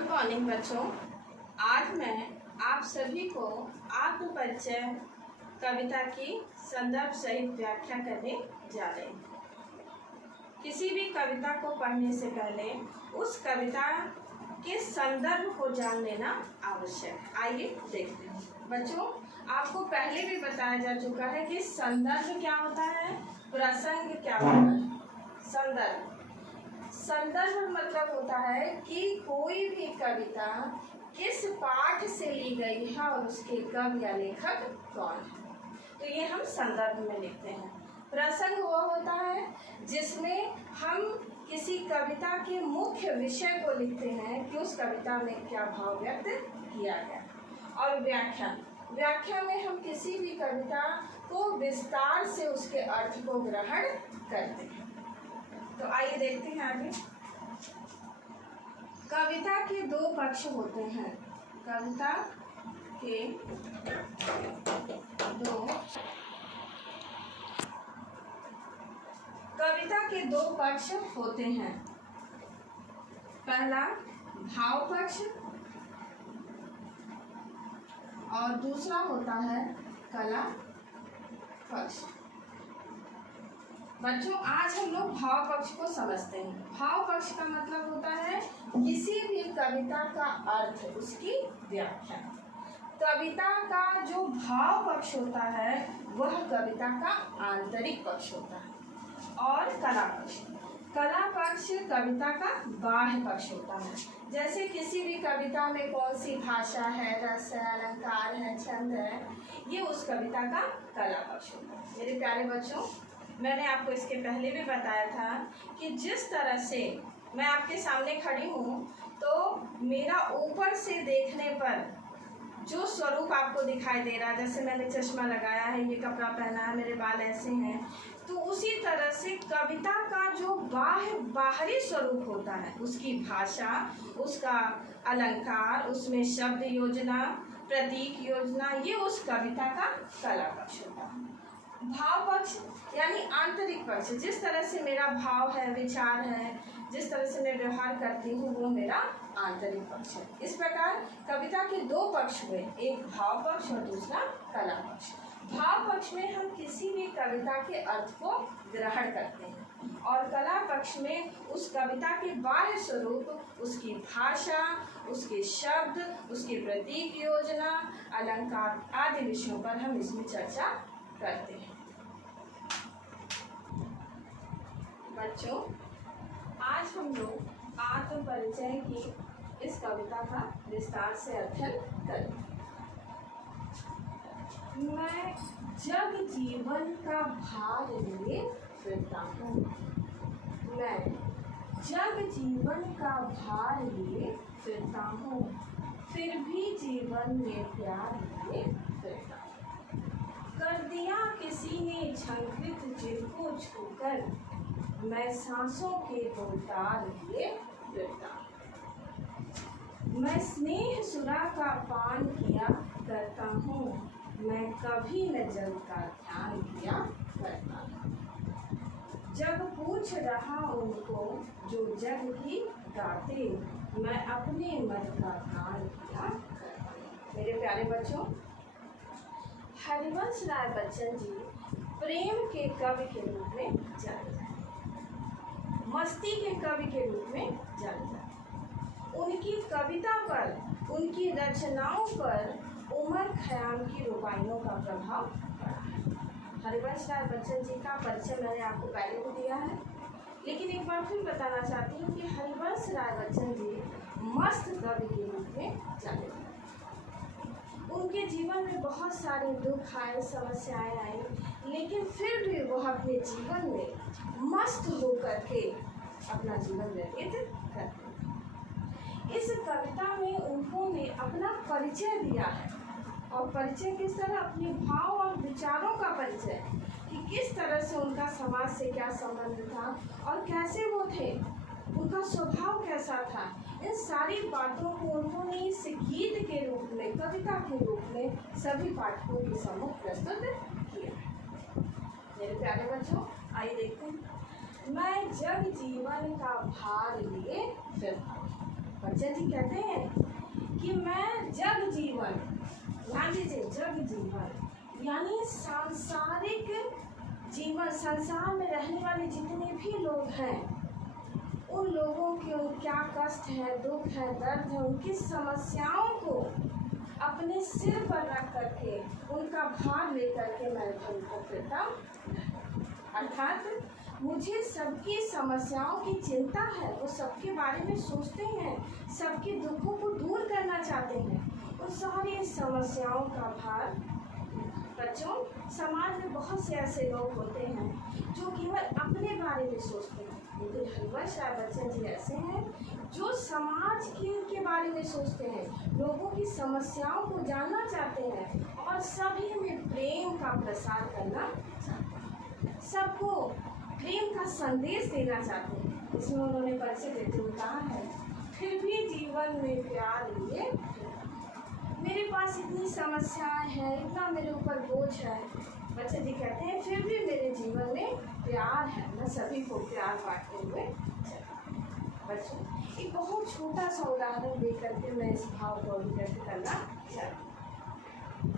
Good morning बच्चों। आज मैं आप सभी को आत्म परिचय कविता की संदर्भ सहित व्याख्या करने जा रही हूँ। किसी भी कविता को पढ़ने से पहले उस कविता के संदर्भ को जान लेना आवश्यक है। आइए देखते हैं। बच्चों, आपको पहले भी बताया जा चुका है कि संदर्भ क्या होता है, प्रसंग क्या होता है। संदर्भ मतलब होता है कि कोई भी कविता किस पाठ से ली गई है और उसके कवि या लेखक कौन है, तो ये हम संदर्भ में लिखते हैं। प्रसंग वो होता है जिसमें हम किसी कविता के मुख्य विषय को लिखते हैं कि उस कविता में क्या भाव व्यक्त किया गया। और व्याख्या में हम किसी भी कविता को विस्तार से उसके अर्थ को ग्रहण करते हैं। तो आइए देखते हैं आगे। कविता के दो पक्ष होते हैं। कविता के दो पक्ष होते हैं। पहला भाव पक्ष और दूसरा होता है कला पक्ष। बच्चों, आज हम लोग भाव पक्ष को समझते हैं। भाव पक्ष का मतलब होता है किसी भी कविता का अर्थ, उसकी व्याख्या। कविता का जो भाव पक्ष होता है वह कविता का आंतरिक पक्ष होता है। और कला पक्ष कविता का बाह्य पक्ष होता है। जैसे किसी भी कविता में कौन सी भाषा है, रस है, अलंकार है, छंद है, ये उस कविता का कला पक्ष होता है। मेरे प्यारे बच्चों, मैंने आपको इसके पहले भी बताया था कि जिस तरह से मैं आपके सामने खड़ी हूँ तो मेरा ऊपर से देखने पर जो स्वरूप आपको दिखाई दे रहा है, जैसे मैंने चश्मा लगाया है, ये कपड़ा पहना है, मेरे बाल ऐसे हैं, तो उसी तरह से कविता का जो बाहरी स्वरूप होता है, उसकी भाषा, उसका अलंकार, उसमें शब्द योजना, प्रतीक योजना, ये उस कविता का कला पक्ष होता है। भाव पक्ष यानी आंतरिक पक्ष, जिस तरह से मेरा भाव है, विचार है, जिस तरह से मैं व्यवहार करती हूँ, वो मेरा आंतरिक पक्ष है। इस प्रकार कविता के दो पक्ष हुए, एक भाव पक्ष और दूसरा कला पक्ष। भाव पक्ष में हम किसी भी कविता के अर्थ को ग्रहण करते हैं और कला पक्ष में उस कविता के बाह्य स्वरूप, उसकी भाषा, उसके शब्द, उसकी प्रतीक योजना, अलंकार आदि विषयों पर हम इसमें चर्चा करते हैं। बच्चों, आज हम लोग आत्म परिचय की इस कविता का विस्तार से अध्ययन करेंगे। मैं जग जीवन का भार लिए फिरता हूँ। मैं जग जीवन का भार लिए फिरता हूँ, फिर भी जीवन में प्यार लिए फिरता हूँ। कर दिया किसी ने झंकृत जिनको छूकर, मैं सांसों के दो तार लिए फिरता हूँ। मैं स्नेह सुरा का पान किया करता हूँ, मैं कभी न जग का ध्यान किया करता हूँ। जग पूछ रहा उनको जो जग ही गाते, मैं अपने मन का गान किया करता हूँ। मेरे प्यारे बच्चों, हरिवंश राय बच्चन जी प्रेम के कवि के रूप में जाने जाते, मस्ती के कवि के रूप में जाने जाते। उनकी कविता पर, उनकी रचनाओं पर उमर खयाम की रुबाइयों का प्रभाव पड़ा है। हरिवंश राय बच्चन जी का परिचय मैंने आपको पहले भी दिया है, लेकिन एक बार फिर बताना चाहती हूँ कि हरिवंश राय बच्चन जी मस्त कवि के रूप में जाने जाते। उनके जीवन में बहुत सारे दुख आए, समस्याएं आई, लेकिन फिर भी वह अपने जीवन में मस्त होकर के अपना जीवन व्यतीत करते हैं। इस कविता में उन्होंने अपना परिचय दिया है, और परिचय किस तरह, अपने भाव और विचारों का परिचय, कि किस तरह से उनका समाज से क्या संबंध था और कैसे वो थे, उनका स्वभाव कैसा था। इन सारी बातों को उन्होंने इस गीत के रूप में, कविता के रूप में सभी पाठकों के सम्मुख प्रस्तुत किया। मेरे प्यारे बच्चों, आइए देखते हैं। मैं जग जीवन का भार लिए फिरता हूँ। बच्चन जी कहते हैं कि मैं जग जीवन, ध्यान दीजिए, जग जीवन यानी सांसारिक जीवन, संसार में रहने वाले जितने भी लोग हैं उन लोगों के क्या कष्ट है, दुख है, दर्द है, उनकी समस्याओं को अपने सिर पर रख करके उनका भार लेकर के मैं उनको करता, अर्थात मुझे सबकी समस्याओं की चिंता है, वो सबके बारे में सोचते हैं, सबके दुखों को दूर करना चाहते हैं। उन सारी समस्याओं का भार, बच्चों समाज में बहुत से ऐसे लोग होते हैं जो केवल अपने बारे में सोचते हैं, लेकिन हरिवंश राय बच्चन जी ऐसे हैं जो समाज के बारे में सोचते हैं, लोगों की समस्याओं को जानना चाहते हैं और सभी में प्रेम का प्रसार करना चाहते हैं, सबको प्रेम का संदेश देना चाहते हैं। इसमें उन्होंने परिचय देते हुए कहा है, फिर भी जीवन में प्यार लिए, मेरे पास इतनी समस्याएं हैं, इतना मेरे ऊपर बोझ है, बच्चे जी कहते हैं फिर भी मेरे जीवन में प्यार है, मैं सभी को प्यार बांटते हुए। बच्चों एक बहुत छोटा सा उदाहरण दे करके मैं इस भाव को अभिव्यक्त करना चाहती हूँ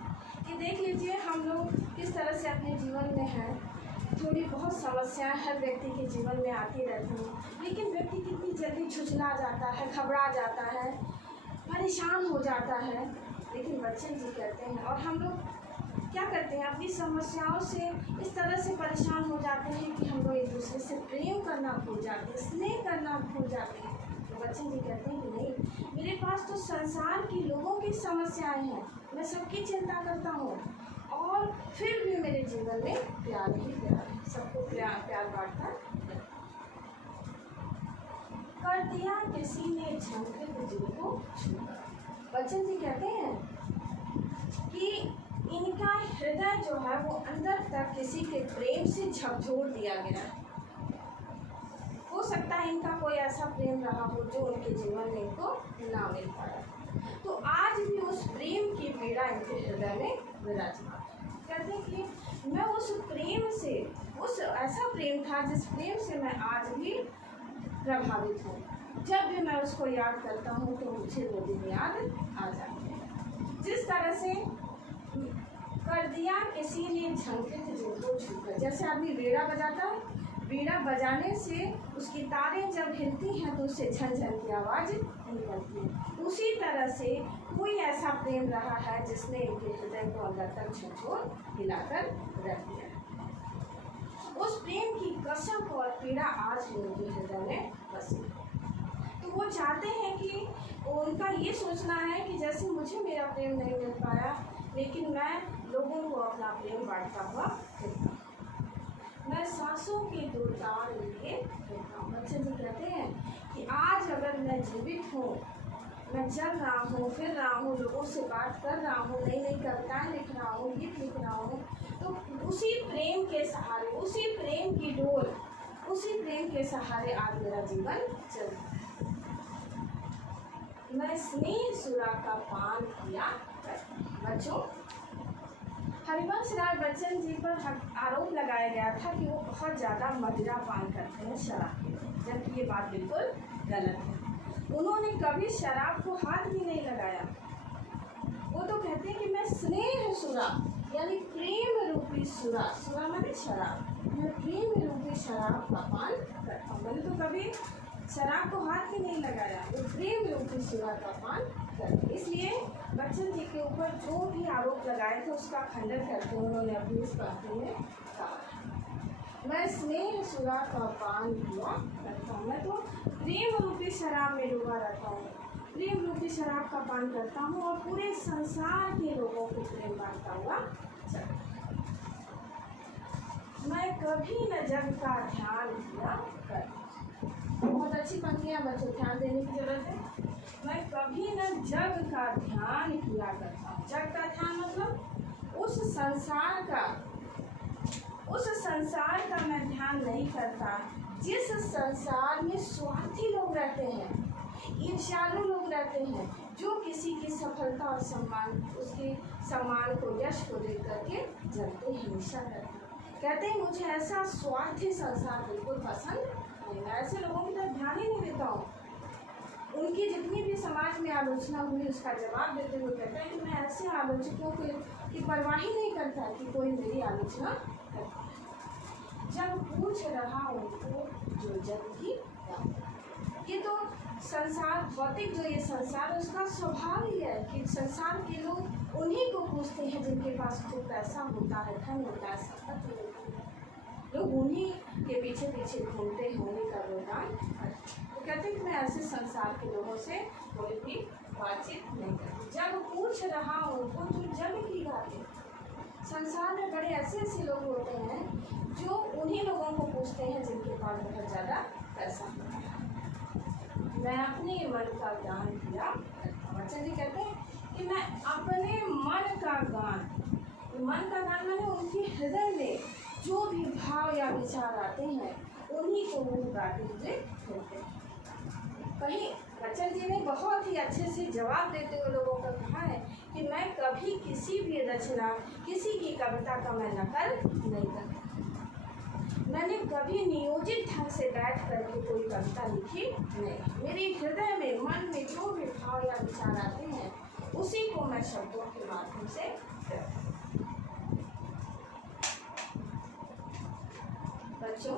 कि देख लीजिए हम लोग किस तरह से अपने जीवन में हैं, थोड़ी बहुत समस्याएं हर व्यक्ति के जीवन में आती रहती हैं, लेकिन व्यक्ति कितनी जल्दी झुझला जाता है, घबरा जाता है, परेशान हो जाता है। लेकिन बच्चन जी कहते हैं, और हम लोग क्या करते हैं, अपनी समस्याओं से इस तरह से परेशान हो जाते हैं कि हम लोग एक दूसरे से प्रेम करना भूल जाते हैं, स्नेह करना भूल जाते हैं। तो बच्चन जी कहते हैं कि नहीं, मेरे पास तो संसार के लोगों की समस्याएं हैं, मैं सबकी चिंता करता हूँ और फिर भी मेरे जीवन में प्यार ही प्यार है, सबको प्यार बांटता कर दिया किसी ने झंकृत दिल को छूटा। बच्चन जी कहते हैं कि इनका हृदय जो है वो अंदर तक किसी के प्रेम से झकझोर दिया गया। हो सकता है इनका कोई ऐसा प्रेम रहा हो जो उनके जीवन में इनको ना मिल पाया, तो आज भी उस प्रेम की पीड़ा इनके हृदय में विराजमान है। कहते हैं कि मैं उस प्रेम से, उस ऐसा प्रेम था जिस प्रेम से मैं आज भी प्रभावित हूँ, जब भी मैं उसको याद करता हूँ तो मुझे वो दिन याद आ जाते हैं। जिस तरह से कर दिया किसी ने झंकृत दिल को छूकर, जैसे आदमी वीणा बजाता है, वीणा बजाने से उसकी तारें जब हिलती हैं तो उससे झनझन की आवाज़ निकलती है, उसी तरह से कोई ऐसा प्रेम रहा है जिसने इनके हृदय को अंदर तक झकझोर हिलाकर रख दिया। उस प्रेम की कसक और पीड़ा आज भी उनके हृदय में बसी है। तो वो चाहते हैं कि उनका ये सोचना है कि जैसे मुझे मेरा प्रेम नहीं मिल पाया, लेकिन मैं लोगों को अपना प्रेम बांटता हुआ फिरता हूँ, मैं सांसों के दो तार लिए फिरता हूँ। बच्चे जी कहते हैं कि आज अगर मैं जीवित हूँ, मैं चल रहा हूँ, फिर रहा हूँ, लोगों से बात कर रहा हूँ, नई नई कविताएँ लिख रहा हूँ, गीत लिख रहा हूँ, तो उसी प्रेम के सहारे, उसी प्रेम की डोर, उसी प्रेम के सहारे आज मेरा जीवन चल रहा है। मैं स्नेह सुरा का पान किया। बच्चों हरिवंश राय बच्चन जी पर आरोप लगाया गया था कि वो बहुत ज़्यादा मदिरा पान करते हैं, शराब, जबकि ये बात बिल्कुल गलत है। उन्होंने कभी शराब को हाथ भी नहीं लगाया। वो तो कहते हैं कि मैं स्नेह सुरा यानी प्रेम रूपी सुरा, सुरा माने शराब, मैं प्रेम रूपी शराब का पान करता हूँ। मैंने तो कभी शराब को हाथ ही नहीं लगाया, वो प्रेम रूपी सुरा का पान करते। इसलिए बच्चन जी के ऊपर जो भी आरोप लगाए थे उसका खंडन करके उन्होंने अपनी इस बात में कहा, मैं स्नेह सुरा का पान किया करता हूँ, मैं तो प्रेम रूपी शराब में डूबा रहता हूँ, प्रेम रूपी शराब का पान करता हूँ और पूरे संसार के लोगों को प्रेम बांटता हुआ चलता। मैं कभी न जग का ध्यान किया करता। बहुत अच्छी पंक्तियाँ बच्चों, ध्यान देने की जरूरत है। मैं कभी न जग का ध्यान किया करता हूँ। जग का ध्यान मतलब उस संसार का मैं ध्यान नहीं करता जिस संसार में स्वार्थी लोग रहते हैं, ईर्ष्यालु लोग रहते हैं, जो किसी की सफलता और सम्मान, उसके सम्मान को, यश को देख करके जलते हिंसा करते हैं। कहते हैं मुझे ऐसा स्वार्थी संसार बिल्कुल पसंद नहीं, मैं ऐसे लोगों की तरफ ध्यान ही नहीं देता हूँ। उनकी जितनी भी समाज में आलोचना हुई उसका जवाब देते हुए कहते हैं कि मैं ऐसे आलोचकों की परवाह ही नहीं करता कि कोई मेरी आलोचना करता है। जब पूछ रहा उनको जो जग की बात। ये तो संसार, भौतिक जो ये संसार, उसका स्वभाव ही है कि संसार के लोग उन्हीं को पूछते हैं जिनके पास खूब पैसा होता है, धन होता है, संपत्ति होती है। लोग उन्हीं के पीछे पीछे घूमते हैं, उन्हीं का गुणगान करते हैं। तो कहते हैं कि मैं ऐसे संसार के लोगों से कोई भी बातचीत नहीं करती। जब पूछ रहा उनको जो जग की बातें। संसार में बड़े ऐसे ऐसे लोग होते हैं जो उन्हीं लोगों को पूछते हैं जिनके पास बहुत ज़्यादा पैसा होता है। मैं अपने मन का गान किया। बच्चन जी कहते हैं कि मैं अपने मन का गान, मन का गान मैंने उनके हृदय में जो भी भाव या विचार आते हैं उन्हीं को मुँह गाते हुए सुनते हैं। कहीं बच्चन जी ने बहुत ही अच्छे से जवाब देते हुए लोगों को कहा है कि मैं कभी किसी भी रचना, किसी की कविता का मैं नकल नहीं करता। मैंने कभी नियोजित ढंग से बैठ करके कोई कविता लिखी नहीं। मेरे हृदय में, मन में जो भी भाव या विचार आते हैं उसी को मैं शब्दों के माध्यम से करती हूँ। बच्चों,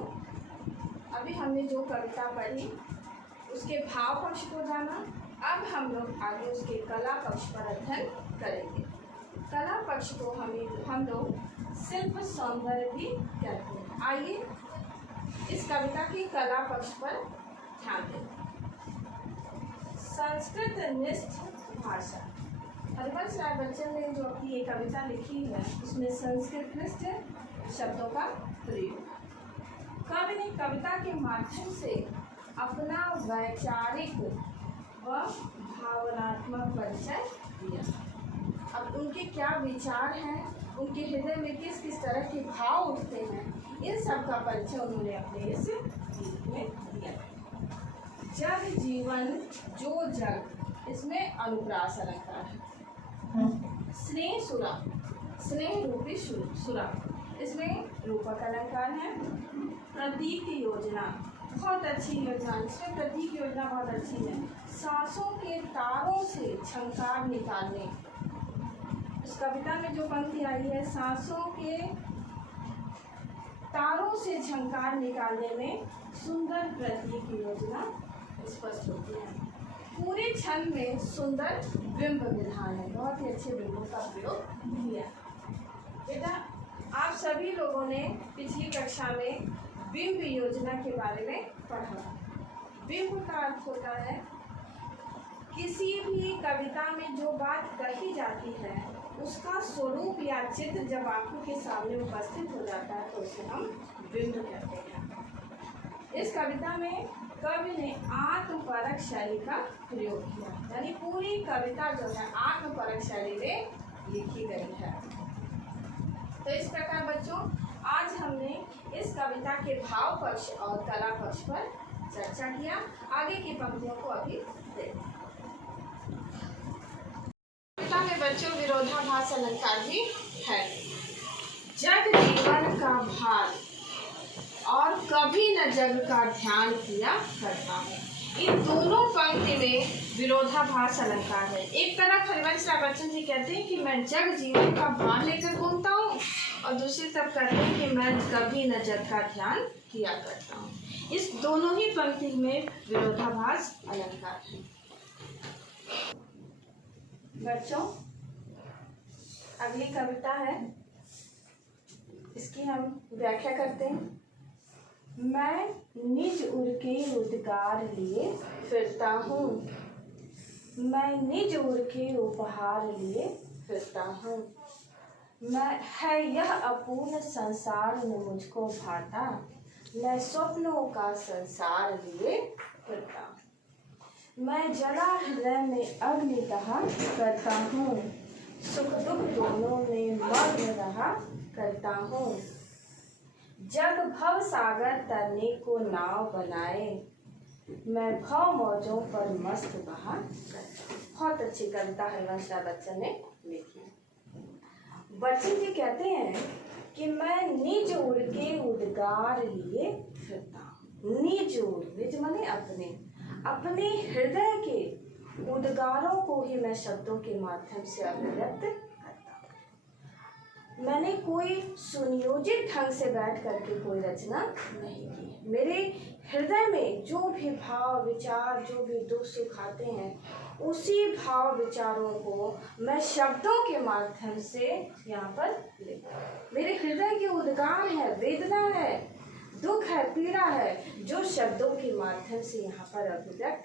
अभी हमने जो कविता पढ़ी उसके भाव पक्ष को जाना। अब हम लोग आगे उसके कला पक्ष पर अध्ययन करेंगे। कला पक्ष को हम लोग शिल्प सौंदर्य भी कहते हैं। आइए इस कविता की कला पक्ष पर ध्यान दें। संस्कृत निष्ठ भाषा। हरिवंश राय बच्चन ने जो अपनी ये कविता लिखी है उसमें संस्कृत निष्ठ शब्दों का प्रयोग। कवि ने कविता के माध्यम से अपना वैचारिक व भावनात्मक परिचय दिया। अब उनके क्या विचार हैं, उनके हृदय में किस किस तरह के भाव उठते हैं, इन सब का परिचय उन्होंने अपने इस गीत में दिया। जग जीवन जो जग, इसमें अनुप्रास अलंकार है। स्नेह सुरा, स्नेह रूपी सुरा, इसमें रूपक अलंकार है। प्रतीक योजना, बहुत अच्छी योजना, इसमें प्रतीक योजना बहुत अच्छी है। सांसों के तारों से झंकार निकालने, इस कविता में जो पंक्ति आई है, सांसों के तारों से झंकार निकालने में सुंदर प्रतीक योजना स्पष्ट होती है। पूरे छंद में सुंदर बिंब विधान है, बहुत ही अच्छे बिंबों का प्रयोग किया। बेटा, आप सभी लोगों ने पिछली कक्षा में बिंब योजना के बारे में पढ़ा। बिंब का अर्थ होता है किसी भी कविता में जो बात कही जाती है उसका स्वरूप या चित्र जब आंखों के सामने उपस्थित हो जाता है तो उसे हम बिंब कहते हैं। इस कविता में कवि ने आत्मपरक शैली का प्रयोग किया, यानी पूरी कविता जो है आत्मपरक शैली में लिखी गई है। तो इस प्रकार बच्चों, आज हमने इस कविता के भाव पक्ष और कला पक्ष पर चर्चा किया। आगे की पंक्तियों को अभी देखते हैं। कविता में बच्चों विरोधाभास अलंकार भी है। जग जीवन का भार और कभी न जग का ध्यान किया करता हूँ। इन दोनों पंक्ति में विरोधाभास अलंकार है। एक तरफ हरिवंश राय बच्चन जी कहते हैं कि मैं जग जीवन का भार लेकर बोलता हूँ, और दूसरी तरफ कहते हैं कि मैं कभी न जग का ध्यान किया करता हूँ। इस दोनों ही पंक्ति में विरोधाभास अलंकार है। बच्चों, अगली कविता है, इसकी हम व्याख्या करते हैं। मैं निज उर के उद्गार लिए फिरता हूँ, मैं निज उर के उपहार लिए फिरता हूँ। मैं है यह अपूर्ण संसार में मुझको भाता, मैं स्वप्नों का संसार लिए फिरता हूँ। मैं जला हृदय में अग्नि दहा करता हूँ, सुख दुख दोनों में मग्न रहा करता हूँ। जग भव सागर तरने को नाव बनाए, मैं भव मौजों पर मस्त बहा करता हूँ। बहुत अच्छी कविता हरिवंश राय बच्चन ने लिखी। बच्चन जी कहते हैं कि मैं निज उर के उद्गार लिए फिरता हूँ। निज उर, निज माने अपने, अपने हृदय के उद्गारों को ही मैं शब्दों के माध्यम से अभिव्यक्त करता हूँ। मैंने कोई सुनियोजित ढंग से बैठ करके कोई रचना नहीं की। मेरे हृदय में जो भी भाव विचार, जो भी दुख सुख आते हैं, उसी भाव विचारों को मैं शब्दों के माध्यम से यहाँ पर लिखता हूँ। मेरे हृदय के उद्गार है, वेदना है, दुख है, पीड़ा है, जो शब्दों के माध्यम से यहाँ पर अभिव्यक्त।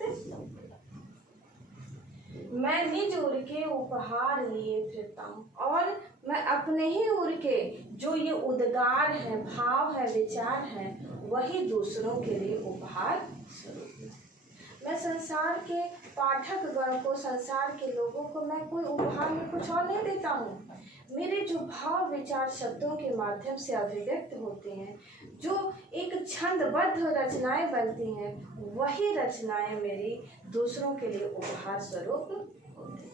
मैं निज उर के उपहार लिए फिरता हूँ और मैं अपने ही उर के जो ये उद्गार है, भाव है, विचार है, वही दूसरों के लिए उपहार स्वरूप है। मैं संसार के पाठक गण को, संसार के लोगों को मैं कोई उपहार में कुछ और नहीं देता हूँ। मेरे जो भाव विचार शब्दों के माध्यम से अभिव्यक्त होते हैं, जो एक छंदबद्ध रचनाएं बनती हैं, वही रचनाएं मेरी दूसरों के लिए उपहार स्वरूप होती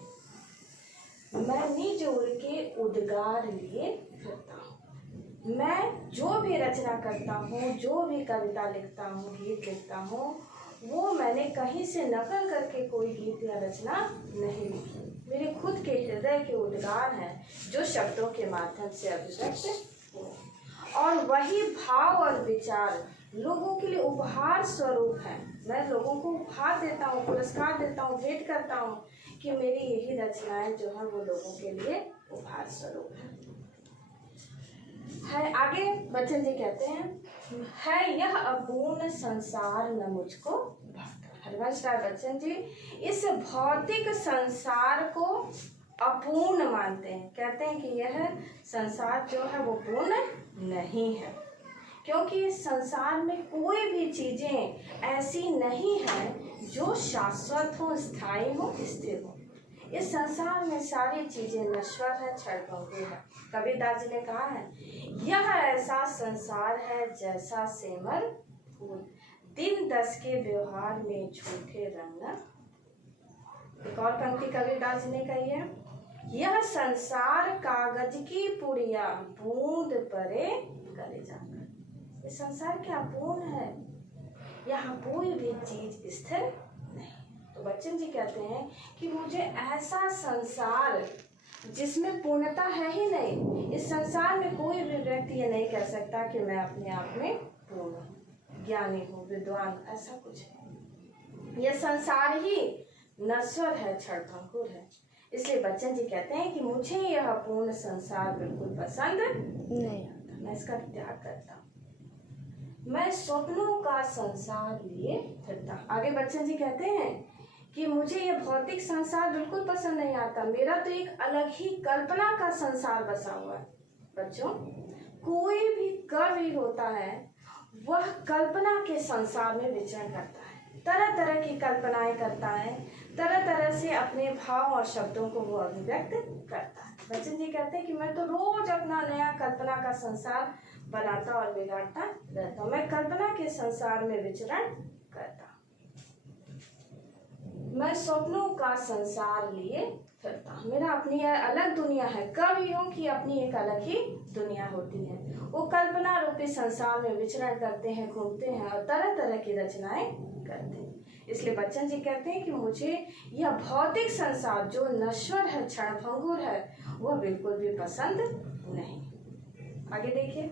हैं। मैं निज उर के उद्गार लिए फिरता हूँ। मैं जो भी रचना करता हूँ, जो भी कविता लिखता हूँ, गीत लिखता हूँ, वो मैंने कहीं से नकल करके कोई गीत या रचना नहीं लिखी। मेरे खुद के हृदय के उद्गार हैं जो शब्दों के माध्यम से अभिव्यक्त हो, और वही भाव और विचार लोगों के लिए उपहार स्वरूप है। मैं लोगों को उपहार देता हूँ, पुरस्कार देता हूँ, भेंट करता हूँ कि मेरी यही रचनाएं जो है वो लोगों के लिए उपहार स्वरूप है। आगे बच्चन जी कहते हैं, है यह अपूर्ण संसार न मुझको भाता। हरिवंश राय बच्चन जी इस भौतिक संसार को अपूर्ण मानते हैं। कहते हैं कि यह संसार जो है वो पूर्ण नहीं है, क्योंकि इस संसार में कोई भी चीजें ऐसी नहीं है जो शाश्वत हो, स्थायी हो, स्थिर हो। इस संसार में सारी चीजें नश्वर है, क्षणभंगुर है। कबीरदास जी ने कहा है, यह ऐसा संसार है जैसा सेमर फूल, दिन 10 के व्यवहार में झूठे रंग। एक और पंक्ति कबीरदास जी ने कही है, यह संसार कागज की पुड़िया, बूंद परे गले जाकर। ये संसार क्या पूर्ण है, यहाँ कोई भी चीज स्थिर नहीं। तो बच्चन जी कहते हैं कि मुझे ऐसा संसार जिसमें पूर्णता है ही नहीं, इस संसार में कोई भी व्यक्ति ये नहीं कह सकता कि मैं अपने आप में पूर्ण हूँ, ज्ञानी हूँ, विद्वान, ऐसा कुछ है। यह संसार ही नश्वर है, क्षणभंगुर है। इसलिए बच्चन जी कहते हैं कि मुझे यह पूर्ण संसार बिल्कुल पसंद नहीं आता, मैं इसका त्याग करता हूँ। मैं स्वप्नों का संसार लिए फिरता। आगे बच्चन जी कहते हैं कि मुझे यह भौतिक संसार बिल्कुल पसंद नहीं आता, मेरा तो एक अलग ही कल्पना का संसार बसा हुआ है। बच्चों, कोई भी कवि होता है वह कल्पना के संसार में विचरण करता है, तरह तरह की कल्पनाएं करता है, तरह तरह से अपने भाव और शब्दों को वो अभिव्यक्त करता है। बच्चन जी कहते हैं कि मैं तो रोज अपना नया कल्पना का संसार बनाता और बिगाड़ता रहता हूँ। मैं कल्पना के संसार में विचरण करता। मैं स्वप्नों का संसार लिए फिरता। मेरा अपनी अलग दुनिया है। कवियों की अपनी एक अलग ही दुनिया होती है। वो कल्पना रूपी संसार में विचरण करते हैं, घूमते हैं और तरह तरह की रचनाएं करते हैं। इसलिए बच्चन जी कहते हैं कि मुझे यह भौतिक संसार जो नश्वर है, क्षणभंगुर है, वह बिल्कुल भी पसंद नहीं। आगे देखिए,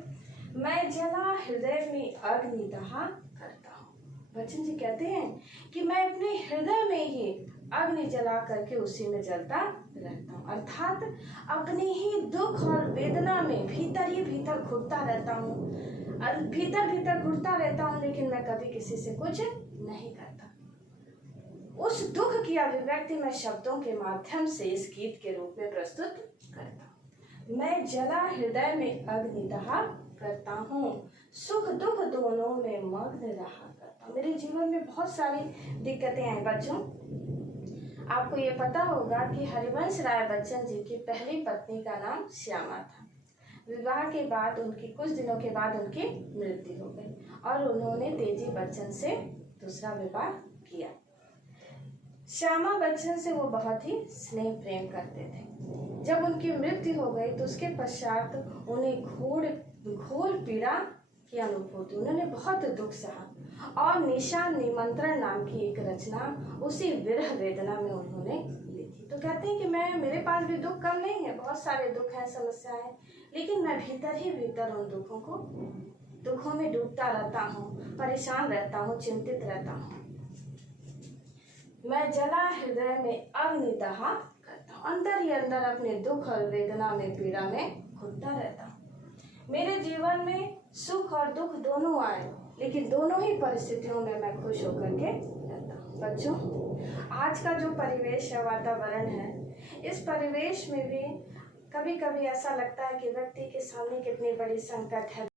मैं जला हृदय में अग्नि दहा करता हूँ। बच्चन जी कहते हैं कि मैं अपने हृदय में ही अग्नि जला करके उसी में जलता रहता हूँ, अर्थात अपनी ही दुख और वेदना में भीतर ही भीतर घुटता रहता हूँ, भीतर भीतर घुटता रहता हूँ, लेकिन मैं कभी किसी से कुछ नहीं करता। उस दुख की अभिव्यक्ति मैं शब्दों के माध्यम से इस गीत के रूप में प्रस्तुत करता हूँ। मैं जला हृदय में अग्नि दहा करता हूँ, सुख दुख दोनों में मग्न रहा करता हूँ। मेरे जीवन में बहुत सारी दिक्कतें आई। बच्चों, आपको ये पता होगा कि हरिवंश राय बच्चन जी की पहली पत्नी का नाम श्यामा था। विवाह के बाद उनकी कुछ दिनों के बाद उनकी मृत्यु हो गई और उन्होंने तेजी बच्चन से दूसरा विवाह किया। श्यामा बच्चन से वो बहुत ही स्नेह प्रेम करते थे। जब उनकी मृत्यु हो गई तो उसके पश्चात उन्हें घोर पीड़ा की अनुभूति, उन्होंने बहुत दुख सहा और निशा निमंत्रण नाम की एक रचना उसी विरह वेदना में उन्होंने लिखी। तो कहते हैं कि मेरे पास भी दुख कम नहीं है, बहुत सारे दुख हैं, समस्याएं, लेकिन मैं भीतर ही भीतर उन दुखों में डूबता रहता हूँ, परेशान रहता हूँ, चिंतित रहता हूँ। मैं जला हृदय में अग्निदाह करता हूँ, अंदर ही अंदर अपने दुख और वेदना में, पीड़ा में घुटता रहता हूँ। मेरे जीवन में सुख और दुख दोनों आए, लेकिन दोनों ही परिस्थितियों में मैं खुश होकर के रहता हूँ। बच्चों, आज का जो परिवेश है, वातावरण है, इस परिवेश में भी कभी कभी ऐसा लगता है कि व्यक्ति के सामने कितनी बड़ी संकट है।